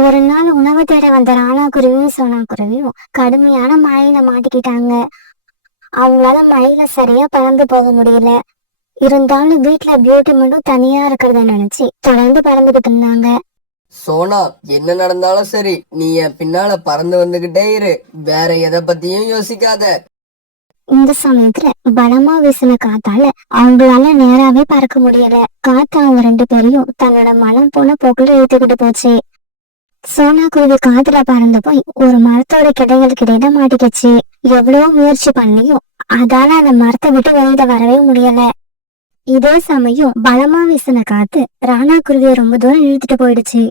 ஒரு நாள் உணவு தேட வந்த ராணா குருவியும் சோனா குருவியும் கடுமையான மழையில மாட்டிக்கிட்டாங்க. அவங்களால மழையில சரியா பறந்து போக முடியல. இருந்தாலும் வீட்டுல பியூட்டி மட்டும் தனியா இருக்கிறத நினைச்சு தொடர்ந்து பறந்துகிட்டு இருந்தாங்க. சோனா, என்ன நடந்தாலும் சரி, நீ என் பின்னால பறந்து வந்துகிட்டே இரு. வேற எதை பத்தியும் யோசிக்காத. இந்த சமயத்துல பலமா வீசின காத்தால அவங்களால நேராவே பறக்க முடியல. காத்து அவங்க ரெண்டு பேரையும் தன்னோட மனம் போன போக்குல இழுத்துக்கிட்டு போச்சு. சோனா குருவி காத்துல பறந்து போய் ஒரு மரத்தோட கிளைகளுக்கு இடையில மாட்டிக்கிச்சு. எவ்வளவு முயற்சி பண்ணியும் அதால அந்த மரத்தை விட்டு வெளியில வரவே முடியல. இதே சமயம் பலமா வீசின காத்து ராணா குருவியை ரொம்ப தூரம் இழுத்துட்டு போயிடுச்சு.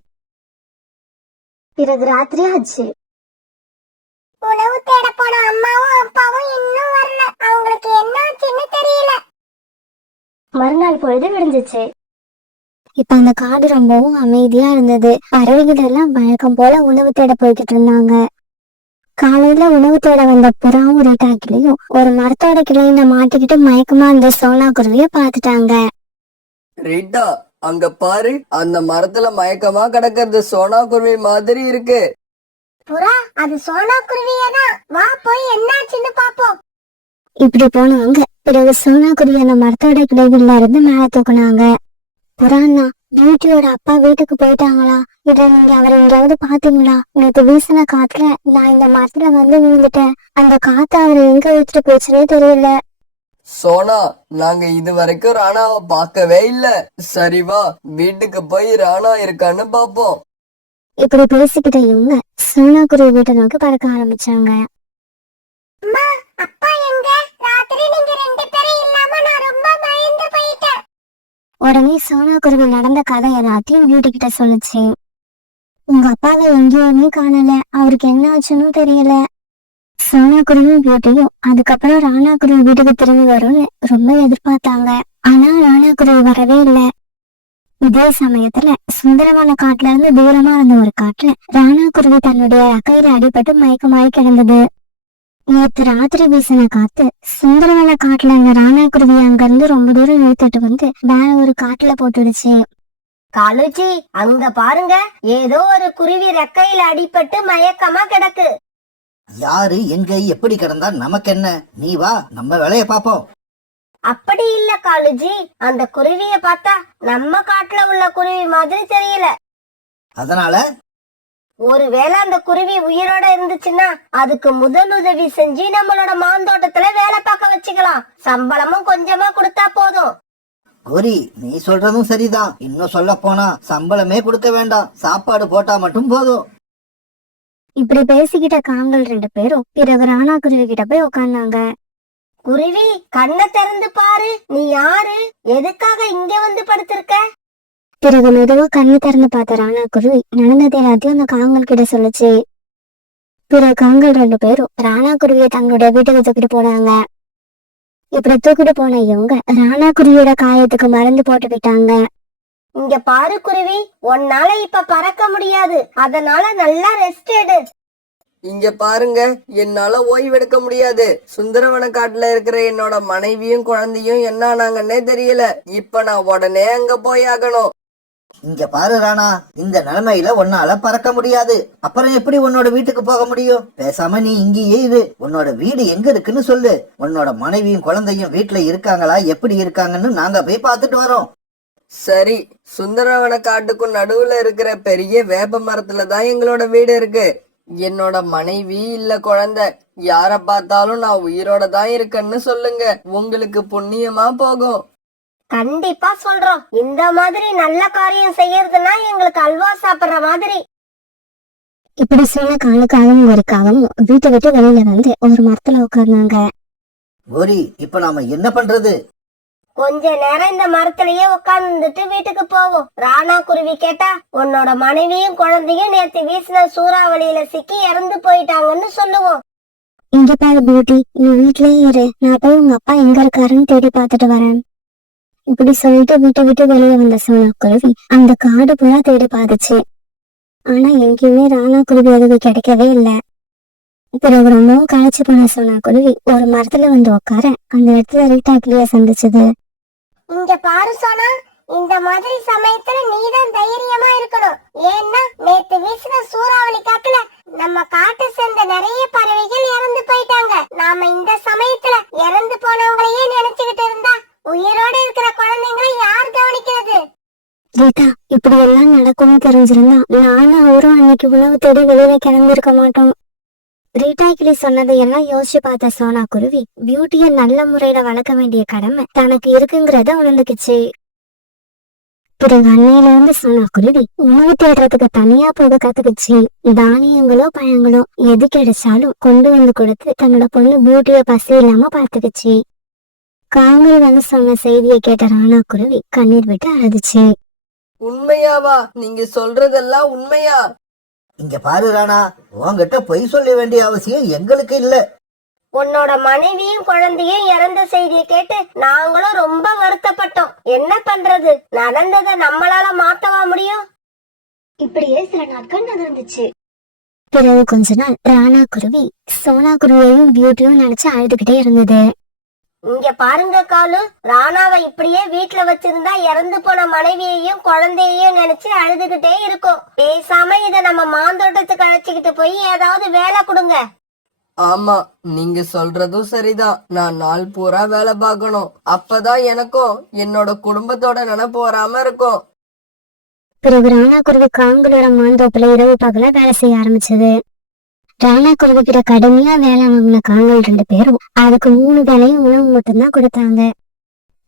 பிறகு ராத்திரி ஆச்சு. உணவு தேட போன அம்மாவும் அப்பாவும் இன்னும் வரல. அவங்களுக்கு என்னாச்சுன்னு தெரியல. மறுநாள் பொழுது விடிஞ்சிச்சு. இப்ப அந்த காடு ரொம்பவும் அமைதியா இருந்தது. பறவைகள் எல்லாம் வழக்கம் போல உணவு தேட போய்கிட்டு இருந்தாங்க. காலையில உணவு தேட வந்த புறாவும் ரீட்டாக்கிலையும் ஒரு மரத்தோட கிளையில மாட்டிக்கிட்டு மயக்கமா இருந்த சோனா குருவிய பாத்துட்டாங்க. ரீட்டா, அங்க பாரு, அந்த மரத்துல மயக்கமா கிடக்கிறது சோனா குருவி மாதிரி இருக்கு. புறா, அது சோனா குருவியதான். வா போய் என்னாச்சுன்னு பாப்போம். இப்படி போனவங்க பிறகு சோனா குருவி அந்த மரத்தோட கிளைகள்ல இருந்து மேல தூக்குனாங்க. புறாண்ணா, பியூட்டியோட அப்பா வீட்டுக்கு போயிட்டாங்களா? இத நீங்க அவரை எங்கேயாவது பாத்தீங்களா? நேற்று வீசின காத்துல நான் இந்த மரத்துல வந்து விழுந்துட்டேன். அந்த காத்து அவரை எங்க வச்சுட்டு போச்சுன்னே தெரியல. சோனா, நாங்க இது வரைக்கும் ராணாவை பார்க்கவே இல்ல. சரி வா, வீட்டுக்கு போய் ராணா இருக்கான்னு பாப்போம். இப்படி பேசிக்கிட்ட இவங்க சோனா குருவி வீட்டை நோக்கி பறக்க ஆரம்பிச்சாங்க. அம்மா, அப்பா எங்க? ராத்திரி நீங்க ரெண்டு பேரும் இல்லாம நான் ரொம்ப பயந்து போயிட்டேன். உடனே சோனா குருவி நடந்த கதை எல்லாத்தையும் பியூட்டி கிட்ட சொல்லுச்சு. உங்க அப்பாவை எங்கேயுமே காணல, அவருக்கு என்ன ஆச்சுன்னு தெரியல. சோனா குருவியும் பியூட்டியும் அதுக்கப்புறம் ராணா குருவி வீட்டுக்கு திரும்பி வரும்னு ரொம்ப எதிர்பார்த்தாங்க. ஆனா ராணா குருவி வரவே இல்லை. இதே சமயத்துல சுந்தரவன காட்டுல இருந்து தூரமா இருந்த ஒரு காட்டுல ராணா குருவி தன்னுடைய அக்கையில அடிபட்டு மயக்கமாயி கிடந்தது. நேற்று ராத்திரி வீசின காத்து சுந்தரவன காட்டுல இருந்த ராணா குருவி அங்க இருந்து ரொம்ப தூரம் இழுத்துட்டு வந்து வேற ஒரு காட்டுல போட்டுடுச்சு. காலுஜி, அங்க பாருங்க, ஏதோ ஒரு குருவி ரெக்கையில அடிபட்டு மயக்கமா கிடக்கு. யாரு எங்க எப்படி கிடந்தா நமக்கு என்ன? நீ வா, நம்ம வேலைய பாப்போம். அப்படி இல்ல காலுஜி, அந்த குருவிய பார்த்தா நம்ம காட்டுல உள்ள குருவி மாதிரி தெரியல. அதனால ஒருவேளை அந்த குருவி உயிரோட இருந்துச்சுன்னா அதுக்கு முதல் உதவி செஞ்சு நம்மளோட மாந்தோட்டத்துல வேலை பார்க்க வச்சுக்கலாம். சம்பளமும் கொஞ்சமா கொடுத்தா போதும். கோரி, நீ சொல்றதும் சரிதான். இன்னும் சொல்ல போனா சம்பளமே கொடுக்க வேண்டாம், சாப்பாடு போட்டா மட்டும் போதும். இப்படி பேசிக்கிட்ட காங்கள் ரெண்டு பேரும் பிறகு ராணா குருவி கிட்ட போய் உட்கார்ந்தாங்க. குருவி, கண்ணை திறந்து பாரு. நீ யாரு? எதுக்காக இங்க வந்து படுத்திருக்க? பிறகு மெதுவா கண்ணு திறந்து பார்த்த ராணா குருவி நடந்தது எல்லாத்தையும் அந்த காங்கள் கிட்ட சொல்லுச்சு. பிறகு காங்கள் ரெண்டு பேரும் ராணா குருவியை தங்களுடைய வீட்டுக்கு தூக்கிட்டு போனாங்க. இப்படி தூக்கிட்டு போன இவங்க ராணா குருவியோட காயத்துக்கு மருந்து போட்டு விட்டாங்க. இங்க பாரு குருவி, உன்னால இப்ப பறக்க முடியாது. அதனால நல்லா ரெஸ்ட் எடு. இங்க பாருங்க, என்னால ஓய்வெடுக்க முடியாது. சுந்தரவன காட்டுல இருக்கிற என்னோட மனைவியும் குழந்தையும் என்ன ஆனாங்கன்னே தெரியல. இப்ப நான் உடனே அங்க போய் ஆகணும். இங்க பாரு ராணா, இந்த நிலைமையில உன்னால பறக்க முடியாது. அப்புறம் எப்படி உன்னோட வீட்டுக்கு போக முடியும்? பேசாம நீ இங்கேயே இரு. உன்னோட வீடு எங்க இருக்குன்னு சொல்லு. உன்னோட மனைவியும் குழந்தையும் வீட்டுல இருக்காங்களா, எப்படி இருக்காங்கன்னு நாங்க போய் பாத்துட்டு வரோம். சரி, சுந்தரவன காட்டுக்கும் நடுவுல இருக்கிற பெரிய வேப்ப மரத்துலதான் எங்களோட வீடு இருக்கு. என்னோட மனைவி இல்ல குழந்தை யார பார்த்தாலும் நான் உயிரோட தான் இருக்கேன்னு சொல்லுங்க. உங்களுக்கு புண்ணியமா போகும். கண்டிப்பா சொல்றோம். இந்த மாதிரி நல்ல காரியம் செய்யறதுன்னா எங்களுக்கு அல்வா சாப்பிடுற மாதிரி. இப்படி சொன்ன காலுக்காகவும் ஒருக்காகவும் வீட்டை விட்டு வெளியில வந்து ஒரு மரத்துல உட்கார்ந்தாங்க. கோரி, இப்ப நாம என்ன பண்றது? கொஞ்ச நேரம் இந்த மரத்திலேயே உட்கார்ந்துட்டு வீட்டுக்கு போவோம். ராணா குருவி கேட்டா உன்னோட மனைவியும் குழந்தையும் நேத்து வீசின சூறாவளியில சிக்கி இறந்து போயிட்டாங்கன்னு சொல்லுவோம். இங்க பாரு பியூட்டி, நீ வீட்லயே இரு. நான் போய் உங்க அப்பா எங்க இருக்காருன்னு தேடி பார்த்துட்டு வரேன். இப்படி சொல்லிட்டு வீட்டை விட்டு வெளியே வந்த சோனா குருவி அந்த காடு பூரா தேடி பார்த்துச்சு. ஆனா எங்கேயுமே ராணா குருவி எதுவும் கிடைக்கவே இல்லை. பிறகு ரொம்பவும் களைச்சு போன சோனா குருவி ஒரு மரத்துல வந்து உட்கார அந்த இடத்துல ரீட்டாக்கிலிய சந்திச்சது. இங்க பாரு சோனா, இந்த மாதிரி சமயத்துல நீதான் தைரியமா இருக்கணும். ஏன்னா நேத்து வீசின இப்படி எல்லாம் நடக்கும்னு தெரிஞ்சிருந்தா நானும் அவரும் அன்னைக்கு உணவு தேடி வெளியில கிளம்பிருக்க மாட்டோம். ரீட்டா கிளி சொன்னதையெல்லாம் யோசிச்சு பார்த்த சோனா குருவி பியூட்டிய நல்ல முறையில வளர்க்க வேண்டிய கடமை தனக்கு இருக்குங்கிறத உணர்ந்துக்குச்சு. பிறகு அன்னையில இருந்து சோனா குருவி உணவு தேடுறதுக்கு தனியா போக கத்துக்குச்சு. தானியங்களோ பழங்களோ எது கிடைச்சாலும் கொண்டு வந்து கொடுத்து தன்னோட பொண்ணு பியூட்டிய பசி இல்லாம பாத்துக்குச்சு. காங்கள் வந்து சொன்ன செய்தியை கேட்ட ராணா குருவி கண்ணீர் விட்டு அழுதுச்சு. உண்மையாவா? நீங்க சொல்றதெல்லாம் உண்மையா? இங்க பாரு ராணா, உன்கிட்ட பொய் சொல்ல வேண்டிய அவசியம் எங்களுக்கு இல்ல. உன்னோட மனைவியும் குழந்தையும் இறந்த செய்தியை கேட்டு நாங்களும் ரொம்ப வருத்தப்பட்டோம். என்ன பண்றது? நடந்ததை நம்மளால மாத்தவா முடியும்? இப்படியே சில நாட்கள் நகர்ந்துச்சு. பிறகு கொஞ்ச நாள் ராணா குருவி சோனா குருவியையும் பியூட்டியும் நினைச்சு அழுதுகிட்டே இருந்தது. இங்க பாருங்க காலு, ராணாவை இப்படியே வீட்டுல வச்சிருந்தா இறந்து போன மனைவியையும் குழந்தையையும் நினைச்சு அழுதுகிட்டே இருக்கும். பேசாம இத நம்ம மாந்தோட்டத்துக்கு அழைச்சிக்கிட்டு போய் ஏதாவது வேலை கொடுங்க. ஆமா, நீங்க சொல்றதும் சரிதான். நான் நாள் பூரா வேலை பார்க்கணும். அப்பதான் எனக்கும் என்னோட குடும்பத்தோட நினைப்பு வராம இருக்கும். பிறகு ராணா குருவி காங்களோட மாந்தோப்புல இரவு பகல வேலை செய்ய ஆரம்பிச்சது. ராணா குருவி கிட்ட கடுமையா வேலை வாங்கின காங்கள் 2 பேரும் அதுக்கு 3 வேளையும் உணவு மட்டும்தான் கொடுத்தாங்க.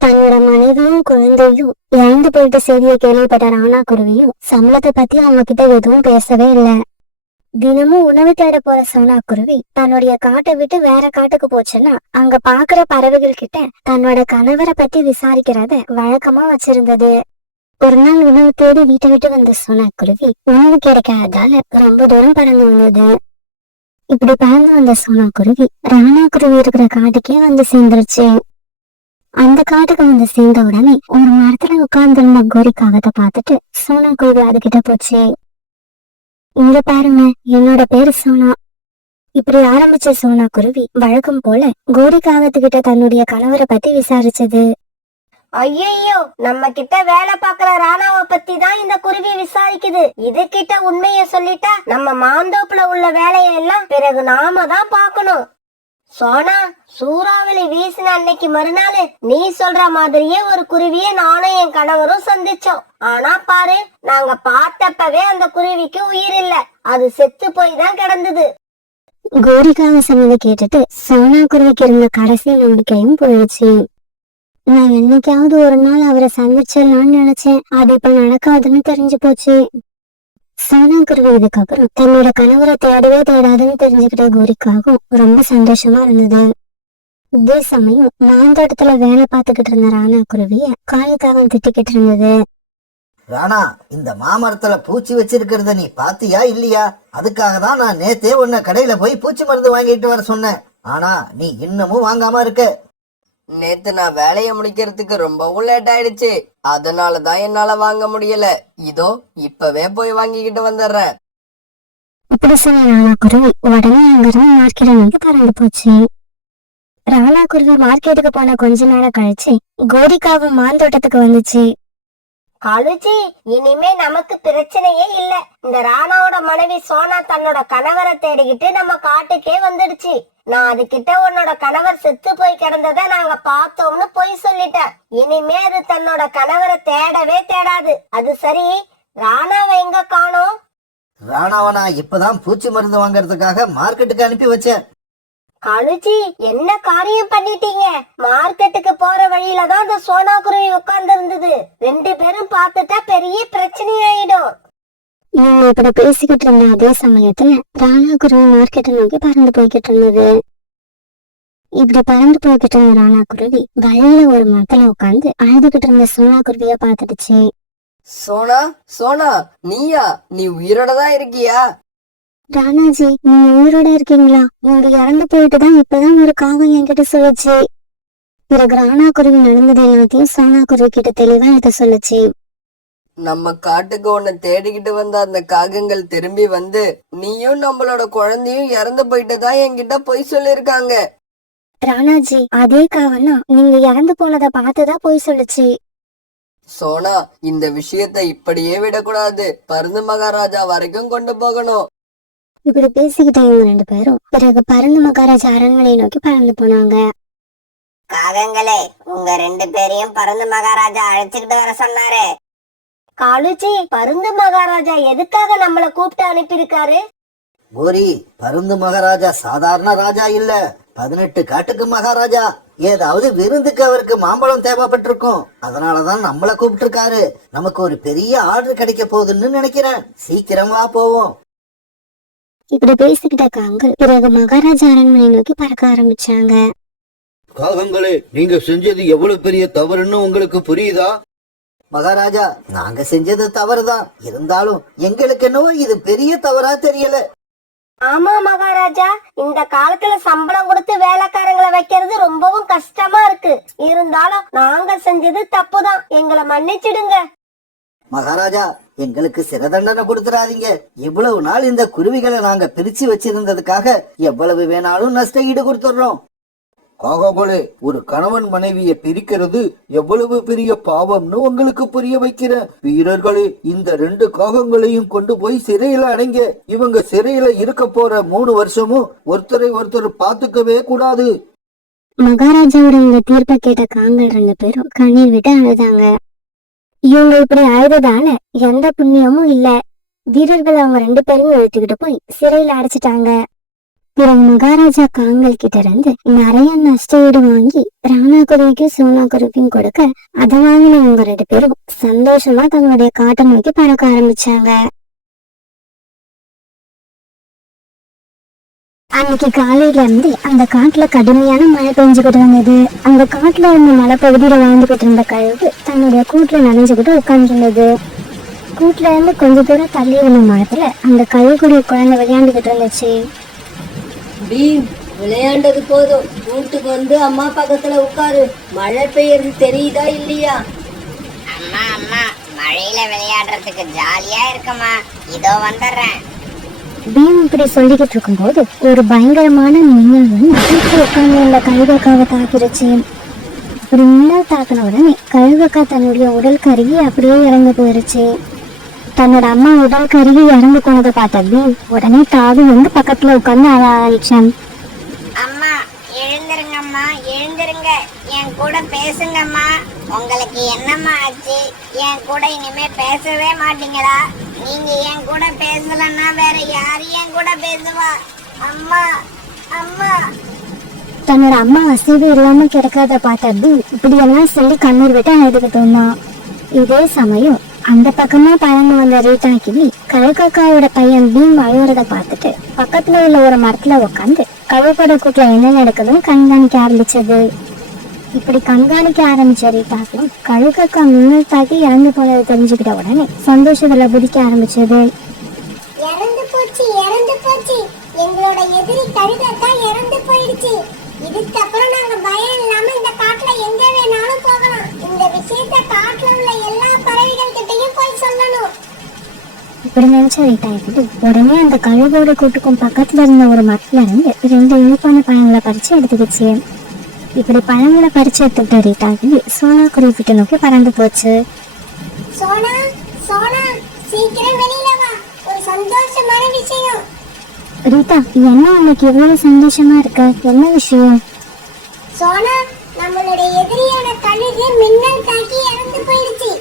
தன்னோட மனைவியும் குழந்தையும் இறந்து போயிட்ட செய்தியை கேள்விப்பட்ட ராணா குருவியும் சம்பளத்தை பத்தி அவங்க கிட்ட எதுவும் பேசவே இல்லை. தினமும் உணவு தேட போற சோனா குருவி தன்னுடைய காட்டை விட்டு வேற காட்டுக்கு போச்சுன்னா அங்க பாக்குற பறவைகள் கிட்ட தன்னோட கணவரை பத்தி விசாரிக்கிறத வழக்கமா வச்சிருந்தது. ஒரு நாள் உணவு தேடி வீட்டை விட்டு வந்த சோனா குருவி உணவு கிடைக்காததால ரொம்ப தூரம் பறந்து வந்தது. இப்படி பறந்து வந்த சோனா குருவி ராணா குருவி இருக்கிற காட்டுக்கே வந்து சேர்ந்துருச்சு. அந்த காட்டுக்கு வந்து சேர்ந்த உடனே ஒரு மரத்துல உட்கார்ந்திருந்த கோரிக்காகத்தை பார்த்துட்டு சோனா குருவி அதுகிட்ட போச்சு. இங்க பாருங்க, என்னோட பேரு சோனா. இப்படி ஆரம்பிச்ச சோனா குருவி வழக்கம் போல கோரிக்காகத்துக்கிட்ட தன்னுடைய கணவரை பத்தி விசாரிச்சது. ஐயோ, நம்ம கிட்ட வேலை பாக்குற ராணாவை பத்தி தான் இந்த குருவி விசாரிக்குது. இது கிட்ட உண்மைய சொல்லிட்டா நம்ம மாந்தோப்புல உள்ள வேலையெல்லாம் பிறகு நாம தான் பாக்கணும். சோனா, சூறாவளி வீசின அன்னைக்கு மறுநாள் நீ சொல்ற மாதிரியே ஒரு குருவிய நானும் என் கணவரும் சந்திச்சோம். ஆனா பாரு, நாங்க பார்த்தப்பவே அந்த குருவிக்கு உயிர் இல்ல, அது செத்து போய் தான் கிடந்தது. கோரிக்காக சொன்னதை கேட்டுட்டு சோனா குருவிக்கு இருந்த கடைசி நம்பிக்கையும் போயிடுச்சு. நான் என்னைக்காவது ஒரு நாள் அவரை சந்திச்சிடலாம்னு நினைச்சேன். அது இப்ப நடக்காதுன்னு தெரிஞ்சு போச்சு. சோனா குருவி இதுக்கப்புறம் தன்னோட கணவரை தேடவே தேடாதுன்னு தெரிஞ்சுக்கிட்ட கோரிக்காகவும் ரொம்ப சந்தோஷமா இருந்தது. இதே சமயம் மாந்தோட்டத்துல வேலை பார்த்துக்கிட்டு இருந்த ராணா குருவிய காலுக்காக திட்டிக்கிட்டு இருந்தது. ராணா, இந்த மாமரத்துல பூச்சி வச்சிருக்கிறத நீ பாத்தியா இல்லையா? அதுக்காக தான் நான் நேத்தே உன்னை கடையில போய் பூச்சி மருந்து வாங்கிட்டு வர சொன்னேன். ஆனா நீ இன்னமும் வாங்காம இருக்க. நேத்து நான் வேலையை முடிக்கிறதுக்கு ரொம்பவும் லேட் ஆயிடுச்சு. அதனாலதான் என்னால வாங்க முடியல. இதோ இப்பவே போய் வாங்கிக்கிட்டு வந்துடுறேன். இப்படி சொன்ன ராணா குருவி உடனே அங்கிருந்து மார்க்கெட்டை நோக்கி பறந்து போச்சு. ராணா குருவி மார்க்கெட்டுக்கு போன கொஞ்ச நேரம் கழிச்சு கோரிக்காவும் மாந்தோட்டத்துக்கு வந்துச்சு. காலுஜி, இனிமே நமக்கு பிரச்சனையே இல்ல. இந்த ராணாவோட மனைவி சோனா தன்னோட கணவரை தேடிக்கிட்டு நம்ம காட்டுக்கே வந்துடுச்சு. நான் அதுகிட்ட உன்னோட கணவர் செத்து போய் கிடந்ததை நாங்க பார்த்தோம்னு பொய் சொல்லிட்டேன். இனிமே அது தன்னோட கணவரை தேடவே தேடாது. அது சரி, ராணாவை எங்க காணோம்? ராணாவை நான் இப்பதான் பூச்சி மருந்து வாங்கறதுக்காக மார்க்கெட்டுக்கு அனுப்பி வச்சேன். காலுஜி, என்ன காரியம் பண்ணிட்டீங்க? மார்க்கெட்டுக்கு போற வழியில தான் அந்த சோனா குருவி உட்கார்ந்து இருந்தது. 2 பேரும் பார்த்துட்டா பெரிய பிரச்சனை ஆயிடும். இவங்க இப்படி பேசிக்கிட்டு இருந்த அதே சமயத்துல ராணா குருவி மார்க்கெட்டை நோக்கி பறந்து போய்கிட்டு இருந்தது. இப்படி பறந்து போய்கிட்டு இருந்த ராணா குருவி வழியில ஒரு மரத்துல உட்காந்து அழுதுகிட்டு இருந்த சோனா குருவிய பாத்துடுச்சு. சோனா, சோனா, நீயா? நீ உயிரோட தான் இருக்கியா? ராணாஜி, நீங்க உயிரோட இருக்கீங்களா? நீங்க இறந்து போயிட்டுதான் இப்பதான் ஒரு காகம் என்கிட்ட சொல்லுச்சு. பிறகு ராணா குருவி நடந்தது எல்லாத்தையும் சோனா குருவி கிட்ட தெளிவா எடுத்து சொல்லுச்சு. நம்ம காட்டுக்கு உன்னை தேடிக்கிட்டு வந்த அந்த காகங்கள் திரும்பி வந்து நீயும் நம்மளோட குழந்தையும் இறந்து போயிட்டதா என்கிட்ட பொய் சொல்லிருக்காங்க. ராணாஜி, அதே காவனா நீங்க இறந்து போனதை பார்த்துதான் பொய் சொல்லுச்சு. சோனா, இந்த விஷயத்தை இப்படியே விடக்கூடாது. பருந்து மகாராஜா வரைக்கும் கொண்டு போகணும். இப்படி பேசிக்கிட்ட இவங்க 2 பேரும் பிறகு பருந்து மகாராஜா அரண்மனையை நோக்கி பறந்து போனாங்க. காகங்களே, உங்க 2 பேரையும் பருந்து மகாராஜா அழைச்சுக்கிட்டு வர சொன்னாரு. காலுச்சி, பருந்து மகாராஜா எதுக்காக நம்மள கூப்பிட்டு அனுப்பியிருக்காரு? கோரி, பருந்து மகாராஜா சாதாரண ராஜா இல்ல, 18 காட்டுக்கு மகாராஜா. ஏதாவது விருந்துக்கு அவருக்கு மாம்பழம் தேவைப்பட்டிருக்கும், அதனாலதான் நம்மள கூப்பிட்டு இருக்காரு. நமக்கு ஒரு பெரிய ஆர்டர் கிடைக்க போகுதுன்னு நினைக்கிறேன். சீக்கிரம் வா போவோம். இப்படி பேசிக்கிட்ட காங்கள் பிறகு மகாராஜா அரண்மனை நோக்கி பறக்க ஆரம்பிச்சாங்க. காகங்களே, நீங்க செஞ்சது எவ்வளவு பெரிய தவறுன்னு உங்களுக்கு புரியுதா? மகாராஜா, நாங்க செஞ்சது தவறுதான், இருந்தாலும் எங்களுக்கு என்னவோ இது பெரிய தவறா தெரியல. ஆமா மகாராஜா, இந்த காலத்துல சம்பளம் கொடுத்து வேலைக்காரங்களை வைக்கிறது ரொம்பவும் கஷ்டமா இருக்கு. இருந்தாலும் நாங்க செஞ்சது தப்புதான், எங்களை மன்னிச்சிடுங்க. மகாராஜா, எங்களுக்கு சிறை தண்டனை கொடுத்துறாதீங்க. இவ்வளவு நாள் இந்த குருவிகளை நாங்க பிரிச்சு வச்சிருந்ததுக்காக எவ்வளவு வேணாலும் நஷ்ட ஈடு கொடுத்துடுறோம். காகங்களே, ஒரு கணவன் மனைவியை பிரிக்கிறது எவ்வளவு பெரிய பாவம்னு உங்களுக்கு புரிய வைக்கிறேன். வீரர்களே, இந்த 2 காகங்களையும் கொண்டு போய் சிறையில அடைங்க. இவங்க சிறையில இருக்க போற 3 வருஷமும் ஒருத்தரை ஒருத்தர் பாத்துக்கவே கூடாது. மகாராஜாவோட இந்த தீர்ப்பை கேட்ட காங்கள் 2 பேரும் கண்ணீர் விட்டு அழுதாங்க. இவங்க இப்படி அழுததால எந்த புண்ணியமும் இல்ல. வீரர்கள் அவங்க 2 பேரையும் இழுத்துக்கிட்டு போய் சிறையில அடைச்சிட்டாங்க. பிறகு மகாராஜா காங்கள் கிட்ட இருந்து நிறைய நஷ்ட ஈடு வாங்கி ராணா குருவிக்கும் சோனா குருவிக்கும் கொடுக்க, அதை வாங்கின இவங்க 2 பேரும் சந்தோஷமா தங்களுடைய காட்டை நோக்கி பறக்க ஆரம்பிச்சாங்க. அன்னைக்கு காலையில இருந்து அந்த காட்டுல கடுமையான மழை பெஞ்சுக்கிட்டு வந்தது. அந்த காட்டுல இருந்த மலைப்பகுதியில வாழ்ந்துகிட்டு இருந்த கழுகு தன்னுடைய கூட்டுல நனைஞ்சுக்கிட்டு உட்கார்ந்துருந்தது. கூட்டுல இருந்து கொஞ்ச தூரம் தள்ளி இருந்த மரத்துல அந்த கழுகுடைய குழந்தை விளையாண்டுகிட்டு இருந்துச்சு. பீம், விளையாண்டது போதும், வீட்டுக்கு வந்து அம்மா பக்கத்துல உட்காரு. மழை பெய்யறது தெரியுதா இல்லையா? அம்மா அம்மா, மழையில விளையாடுறதுக்கு ஜாலியா இருக்குமா, இதோ வந்துடுறேன். பீம் இப்படி சொல்லிக்கிட்டு இருக்கும்போது ஒரு பயங்கரமான மின்னல் வந்து உட்கார்ந்து அந்த கழுகக்காவை தாக்கிருச்சு. இப்படி மின்னல் தாக்கின உடனே கழுகக்கா தன்னுடைய உடல் கருகி அப்படியே இறந்து போயிருச்சு. தன்னோட அம்மா உடல் கருகி இறந்து போனதை பார்த்த பீம் உடனே தாவி வந்து பக்கத்துல உட்கார்ந்து அழ ஆரம்பிச்சான். அம்மா எழுந்திருங்கம்மா, எழுந்திருங்க, என் கூட பேசுங்கம்மா. உங்களுக்கு என்னம்மா ஆச்சு? என் கூட இனிமே பேசவே மாட்டீங்களா? நீங்க என் கூட பேசலன்னா வேற யாரு என் கூட பேசுவா? அம்மா அம்மா. தன்னோட அம்மா அசைவு இல்லாம கிடக்காத பார்த்த பீம் இப்படி எல்லாம் சொல்லி கண்ணீர் விட்டு அழுதுகிட்டு இருந்தான். இதே சமயம் அந்த பக்கமா பழந்து வந்த ரீட்டா கிளி கழுகக்காவோட பையன் பீம் அழுவுறத பார்த்துட்டு பக்கத்துல உள்ள ஒரு மரத்துல உட்காந்து கழுகோட கூட்டுல என்ன நடக்குதுன்னு கண்காணிக்க ஆரம்பிச்சது. இப்படி கண்காணிக்க ஆரம்பிச்ச ரீட்டா கிளி கழுகக்கா மின்னல் தாக்கி இறந்து போனதை தெரிஞ்சுக்கிட்ட உடனே சந்தோஷத்துல குதிக்க ஆரம்பிச்சது. இறந்து போச்சு, இறந்து போச்சு, எங்களோட எதிரி கழுகக்கா இறந்து போயிடுச்சு. இதுக்கப்புறம் நாங்க பயம் இல்லாம இந்த காட்டுல எங்க வேணாலும் போகலாம். இந்த விஷயத்த காட்டுல உள்ள எல்லா பறவைகள் கிட்டையும் போய் சொல்லணும். இப்படி நினைச்ச ரீட்டா கிளி உடனே அந்த கழுகோட கூட்டுக்கும் பக்கத்துல இருந்த ஒரு மரத்துல இருந்து 2 இனிப்பான பழங்களை பறிச்சு எடுத்துக்கிச்சு. இப்படி பழங்களை பறிச்சு எடுத்துக்கிட்ட ரீட்டா கிளி சோனா குருவிட்ட நோக்கி பறந்து போச்சு. சோனா, சோனா, சீக்கிரம் வெளியில வா, ஒரு சந்தோஷமான விஷயம். ரீட்டா, என்ன உனக்கு இவ்வளவு சந்தோஷமா இருக்க? என்ன விஷயம்? சோனா, நம்மளுடைய எதிரியான கழுகு மின்னல் தாக்கி இறந்து போயிடுச்சு.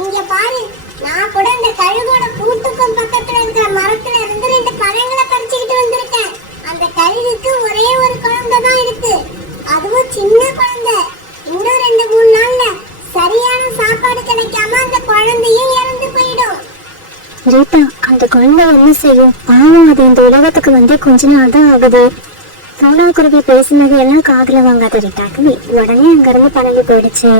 இங்க பாரு, நான் கூட அந்த கழுகோட கூட்டுக்கும் பக்கத்துல இருக்கிற மரத்துல இருந்து 2 பழங்களை பறிச்சுக்கிட்டு வந்திருக்கேன். அந்த கழுகுக்கு ஒரே ஒரு குழந்தை தான் இருக்கு, அதுவும் சின்ன குழந்தை. இன்னும் 2-3 நாள்ல சரியான சாப்பாடு கிடைக்காம அந்த குழந்தையும் இறந்து போயிடும். ரீட்டா, அந்த குழந்தை என்ன செய்யும்? பாவம், அது இந்த உலகத்துக்கு வந்து கொஞ்ச நாள் தான் ஆகுது. சோனா குருவி பேசினது எல்லாம் காதுல வாங்காத ரீட்டாக்கு உடனே அங்கிருந்து பறந்து போயிடுச்சு.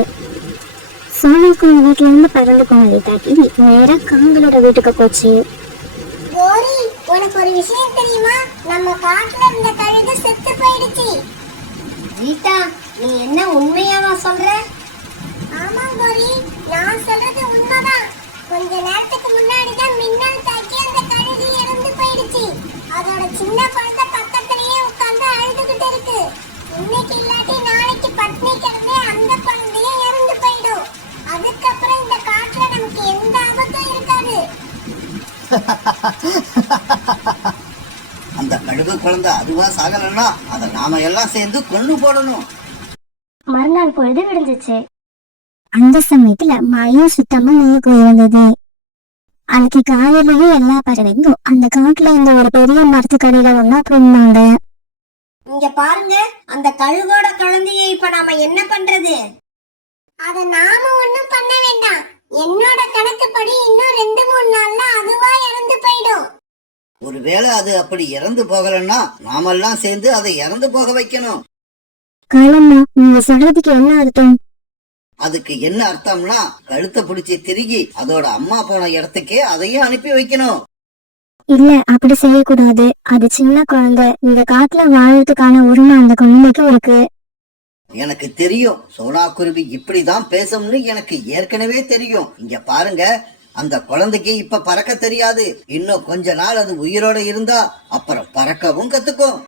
சோனா குருவி வீட்டுல இருந்து பறந்து போன ரீட்டாக்கு நேரா காங்களோட வீட்டுக்கு போச்சு. கோரி, உனக்கு ஒரு விஷயம் தெரியுமா? நம்ம காட்டுல இருந்த கழுகு செத்து போயிடுச்சு. ரீட்டா, நீ என்ன உண்மையாவா சொல்ற? ஆமா கோரி, நான் சொல்றது உண்மைதான். கொஞ்ச நேரத்துக்கு முன்னாடி தான் மின்னல் தாக்கி அந்த கழுகு இறந்து போயிடுச்சு. அதோட சின்ன குழந்தை பக்கத்துலயே உட்கார்ந்து அழுதுகிட்டு இருக்கு. இன்னைக்கு இல்லாட்டி நாளைக்கு பட்னி கிடந்தே அந்த குழந்தையும் இறந்து போயிடும். அதுக்கப்புறம் இந்த காட்டுல நமக்கு எந்த ஆபத்தும் இருக்காது. அந்த கழுகு குழந்தை அதுவா சாகலன்னா அதை நாம எல்லாம் சேர்ந்து கொண்டு போடணும். மறுநாள் பொழுது விடிஞ்சிச்சு. அந்த சமயத்துல மழையும் சுத்தமா நின்று போயிருந்தது. அன்னைக்கு காலையிலேயே எல்லா பறவைங்களும் அந்த காட்டுல இருந்த ஒரு பெரிய மரத்துக்கடியில ஒன்னா போயிருந்தாங்க. இங்க பாருங்க, அந்த கழுகோட குழந்தைய இப்ப நாம என்ன பண்றது? அத நாம ஒண்ணும் பண்ண வேண்டாம். என்னோட கணக்குப்படி இன்னும் 2-3 நாள்ல அதுவா இறந்து போயிடும். ஒருவேளை அது அப்படி இறந்து போகலன்னா நாமெல்லாம் சேர்ந்து அதை இறந்து போக வைக்கணும். காலம்மா, நீங்க சொல்றதுக்கு என்ன அர்த்தம்? அதுக்கு என்ன அர்த்தம்னா கழுத்தை பிடிச்சி திருகி அதோட அம்மா போன இடத்துக்கே அதையும் அனுப்பி வைக்கணும். இல்ல, அப்படி செய்யக்கூடாது. அது சின்ன குழந்தை. இந்த காட்டுல வாழறதுக்கான உரிமை அந்த குழந்தைக்கு இருக்கு. எனக்கு தெரியும், சோனா குருவி இப்படிதான் பேசும்னு எனக்கு ஏற்கனவே தெரியும். இங்க பாருங்க, அந்த குழந்தைக்கு இப்ப பறக்க தெரியாது. இன்னும் கொஞ்ச நாள் அது உயிரோட இருந்தா அப்புறம் பறக்கவும் கத்துக்கும்.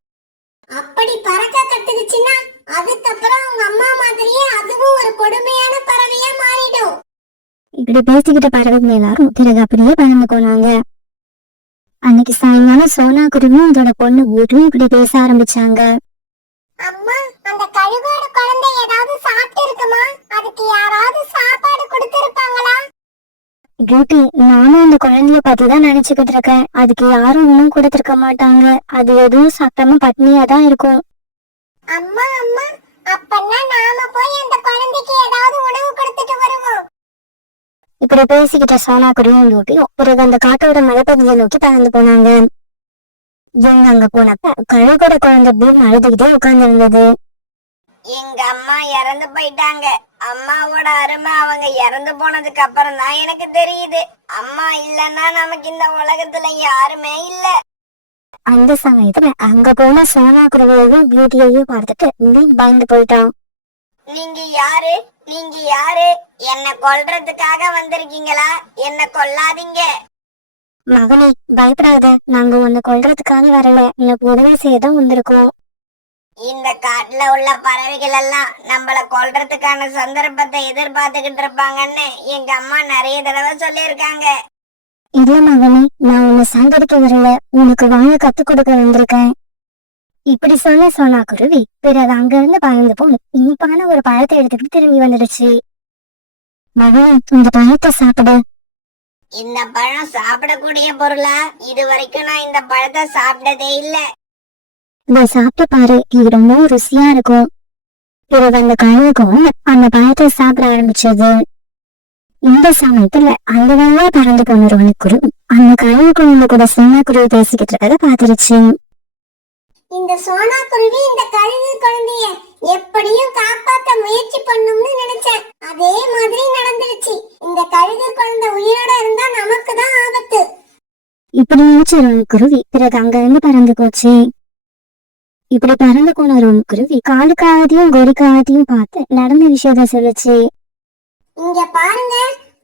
அப்படி பறக்க கத்துக்குச்சுன்னா அதுக்கப்புறம் உங்க அம்மா மாதிரியே அதுவும் ஒரு கொடுமையான பறவையா மாறிடும். இப்படி பேசிக்கிட்ட பறவைங்க எல்லாரும் பிறகு அப்படியே பறந்து போனாங்க. அன்னைக்கு சாயங்காலம் சோனா குருவியும் அதோட பொண்ணு வீட்லயும் இப்படி பேச ஆரம்பிச்சாங்க. அம்மா, அந்த கழுகோட குழந்தை ஏதாவது சாப்பிட்டு இருக்குமா? அதுக்கு யாராவது சாப்பாடு கொடுத்திருப்பாங்களா? பியூட்டி, நானும் அந்த குழந்தைய பத்திதான் நினைச்சுக்கிட்டு இருக்கேன். அதுக்கு யாரும் இன்னும் கொடுத்திருக்க மாட்டாங்க. அது எதுவும் சாப்பிடாம பட்னியா தான் இருக்கும். அம்மா அம்மா, அப்பன்னா நாம போய் அந்த குழந்தைக்கு ஏதாவது உணவு கொடுத்துட்டு வருவோம். இப்படி பேசிக்கிட்ட சோனா குருவியும் பியூட்டியும் பிறகு அந்த காட்டோட மலைப்பகுதியை நோக்கி பறந்து போனாங்க. இவங்க அங்க போனப்ப கழுகோட குழந்தை பீம் அழுதுகிட்டே உட்கார்ந்து இருந்தது. எங்க அம்மா இறந்து போயிட்டாங்க. அம்மாவோட அருமை அவங்க இறந்து போனதுக்கு அப்புறம் தான் எனக்கு தெரியுது. அம்மா இல்லன்னா நமக்கு இந்த உலகத்துல யாருமே இல்ல. அந்த சமயத்துல அங்க போன சோனா குருவியையும் பியூட்டியையும் பார்த்துட்டு பீம் பயந்து போயிட்டான். நீங்க யாரு? நீங்க யாரு? என்ன கொல்றதுக்காக வந்திருக்கீங்களா? என்ன கொல்லாதீங்க. மகனே, பயப்படாத. நாங்க உன்னை கொல்றதுக்காக வரல, எனக்கு உதவி செய்யதான் வந்திருக்கோம். இந்த காட்டுல உள்ள பறவைகள் எல்லாம் நம்மள கொல்றதுக்கான சந்தர்ப்பத்தை எதிர்பார்த்துக்கிட்டு இருப்பாங்கன்னு எங்க அம்மா நிறைய தடவை சொல்லியிருக்காங்க. இல்ல மகனே, நான் உன்னை சாகடிக்க வரல, உனக்கு வாழ கத்து கொடுக்க வந்திருக்கேன். இப்படி சொல்ல சோனா குருவி பிறகு அங்க இருந்து பயந்து போய் இனிப்பான ஒரு பழத்தை எடுத்துக்கிட்டு திரும்பி வந்துடுச்சு. மகனே, இந்த பழத்தை சாப்பிடு. இந்த பழம் சாப்பிடக்கூடிய பொருளா? இது வரைக்கும் நான் இந்த பழத்தை சாப்பிட்டதே இல்ல. இதை சாப்பிட்டு பாரு, இது ரொம்ப ருசியா இருக்கும். பிறகு அந்த கழுகுக்கும் அந்த பழத்தை சாப்பிட ஆரம்பிச்சது. இந்த சமயத்துல அந்த வேலையா பறந்து போன ரோனிக்குருவி அந்த கழுகு குழந்தை கூட சோனா குருவி பேசிக்கிட்டு இருக்கத பாத்துருச்சு. இந்த சோனா குருவி இந்த கழுகு குழந்தைய எப்படியும் காப்பாத்த முயற்சி பண்ணும்னு நினைச்சேன். அதே மாதிரி நடந்துருச்சு. இந்த கழுகு குழந்தை உயிரோட இருந்தா நமக்கு தான் ஆபத்து. இப்படி நினைச்ச ரோனிக்குருவி பிறகு அங்க இருந்து பறந்து போச்சு. இப்படி பறந்து போன ரோனிக்குருவி காலுக்காகத்தையும் கொடிக்காகத்தையும் பார்த்து நடந்த விஷயத்த சொல்லுச்சு. இங்க பாருங்க,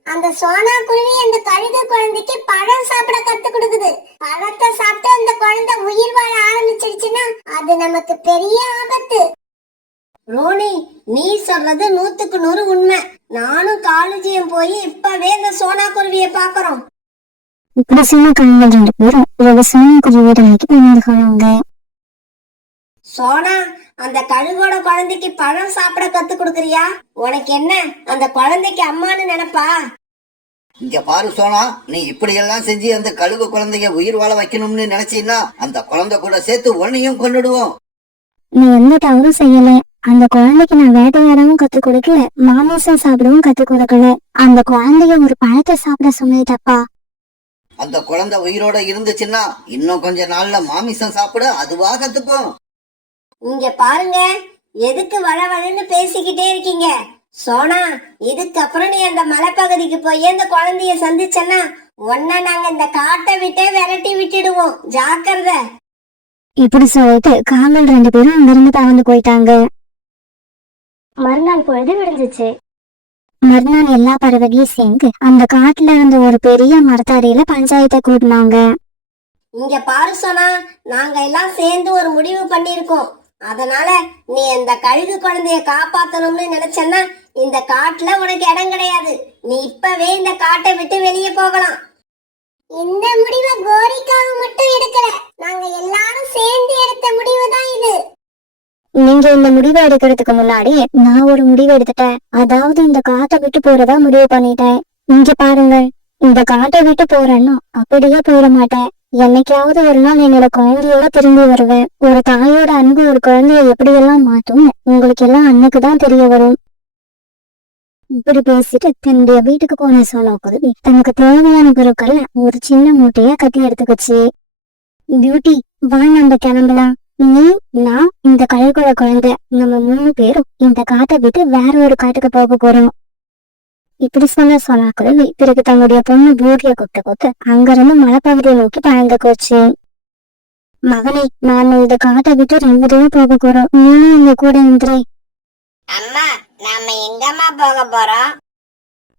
அந்த சோனா குருவி அந்த கழுகு குழந்தைக்கு பழம் சாப்பிட கத்து கொடுக்குது. பழத்தை சாப்பிட்டு அந்த குழந்தை உயிர் வாழ ஆரம்பிச்சிடுச்சுன்னா அது நமக்கு பெரிய ஆபத்து. ரோனி, நீ சொல்றது 100க்கு 100 உண்மை. நானும் காலேஜியம் போய் இப்பவே இந்த சோனா குருவியை பாக்குறோம். இப்படி சொன்ன கழுகுகள் 2 பேரும் பிறகு சோனா குருவி வீடு நோக்கி பயணிக்கிறாங்க. சோனா, அந்த கழுகோட குழந்தைக்கு பழம் சாப்பிட கத்து கொடுக்கறியா? உனக்கு என்ன, அந்த குழந்தைக்கு அம்மான்னு நினைப்பா? இங்க பாரு சோனா, நீ இப்படி எல்லாம் செஞ்சு அந்த கழுகு குழந்தைய உயிர் வாழ வைக்கணும்னு நினைச்சீன்னா அந்த குழந்தை கூட சேர்த்து உன்னையும் கொன்னுடுவோம். நீ எந்த தவறும் செய்யல. அந்த குழந்தைக்கு நான் வேட்டையாடவும் கத்து கொடுக்கல, மாமிசம் சாப்பிடவும் கத்து கொடுக்கல. அந்த குழந்தைய ஒரு பழத்தை சாப்பிட சொன்னதப்பா. அந்த குழந்தை உயிரோட இருந்துச்சுன்னா இன்னும் கொஞ்ச நாள்ல மாமிசம் சாப்பிட அதுவா கத்துக்கும். இங்க பாருங்க, எதுக்கு வளவளன்னு பேசிக்கிட்டே இருக்கீங்க? சோனா, இதுக்கப்புறம் நீ அந்த மலைப்பகுதிக்கு போய் அந்த குழந்தைய சந்திச்சன்னா உன்ன நாங்க இந்த காட்டை விட்டே விரட்டி விட்டுடுவோம். ஜாக்கிரதை. இப்படி சொல்லிட்டு காவல் 2 பேரும் அங்கிருந்து பறந்து போயிட்டாங்க. மறுநாள் பொழுது விடிஞ்சிச்சு. மறுநாள் எல்லா பறவையும் சேர்ந்து அந்த காட்டுல இருந்த ஒரு பெரிய மரத்தடியில பஞ்சாயத்தை கூட்டினாங்க. இங்க பாரு சோனா, நாங்க எல்லாம் சேர்ந்து ஒரு முடிவு பண்ணிருக்கோம். அதனால நீ அந்த கழுகு குழந்தைய காப்பாத்தணும்னு நினைச்சன்னா இந்த காட்டுல உனக்கு இடம் கிடையாது. நீ இப்பவே இந்த காட்டை விட்டு வெளியே போகலாம். இந்த முடிவை கோரிக்காக மட்டும் எடுக்கல, நாங்க எல்லாரும் சேர்ந்து எடுத்த முடிவு தான் இது. நீங்க இந்த முடிவை எடுக்கிறதுக்கு முன்னாடி நான் ஒரு முடிவு எடுத்துட்டேன். அதாவது இந்த காட்டை விட்டு போறதா முடிவு பண்ணிட்டேன். இங்க பாருங்க, இந்த காட்டை விட்டு போறேன்னா அப்படியே போயிட மாட்டேன். என்னைக்காவது ஒரு நாள் என்னோட குழந்தையோட திரும்பி வருவேன். ஒரு தாயோட அன்பு ஒரு குழந்தைய எப்படியெல்லாம் மாற்றும் உங்களுக்கு எல்லாம் அன்னைக்குதான் தெரிய வரும். இப்படி பேசிட்டு தன்னுடைய வீட்டுக்கு போன சோனாக்குருவி தனக்கு தேவையான பொருட்கள்ல ஒரு சின்ன மூட்டைய கட்டி எடுத்துக்கிச்சு. பியூட்டி, வா நம்ம கிளம்பலாம். நீ, நான், இந்த கழுகுல குழந்தை, நம்ம 3 பேரும் இந்த காட்டை விட்டு வேற ஒரு காட்டுக்கு போக போறோம். இப்படி சொன்ன சோனாக்குருவி பிறகு தன்னுடைய பொண்ணு பியூட்டிய கூப்பிட்டு அங்கிருந்து மலைப்பகுதியை நோக்கி பறந்து போச்சு. மகனே, நான் இந்த காட்டை விட்டு 2 தூரம் போக போறோம். நீனும் இந்த கூட வந்துரு. அம்மா, நாம எங்கம்மா போக போறோம்?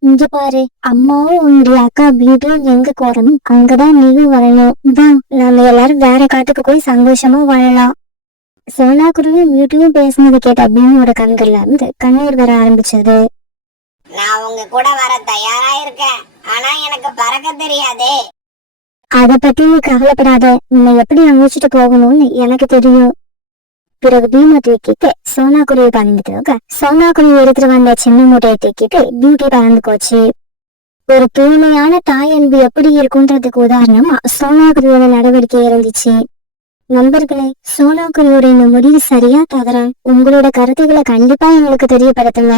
இங்க பாரு, அம்மாவும் உன்னுடைய அக்கா பியூட்டியும் எங்க போறணும் அங்கதான் நீயும் வரணும். தான் நாம எல்லாரும் வேற காட்டுக்கு போய் சந்தோஷமா வாழலாம். சோனாக்குருவியும் பியூட்டியும் பேசினது கேட்ட பியூவோட கண்கள்ல இருந்து கண்ணீர் வர ஆரம்பிச்சது. நான் உங்க கூட வர தயாரா இருக்கேன். ஆனா எனக்கு பறக்க தெரியாதே. அத பத்தி நீ கவலைப்படாத, உன்னை எப்படி அழைச்சிட்டு போகணும்னு எனக்கு தெரியும். பிறகு பீமை தூக்கிட்டு சோனாக்குருவி பறந்துட்டு சோனாக்குருவி எடுத்துட்டு வந்த சின்ன மூட்டையை தூக்கிட்டு பியூட்டி பறந்து போச்சு. ஒரு தூய்மையான தாய் அன்பு எப்படி இருக்குன்றதுக்கு உதாரணமா சோனாக்குருவியோட நடவடிக்கை இருந்துச்சு. நண்பர்களே, சோனாக்குருவியோட இந்த முடிவு சரியா தவறா? உங்களோட கருத்துக்களை கண்டிப்பா எங்களுக்கு தெரியப்படுத்துங்க.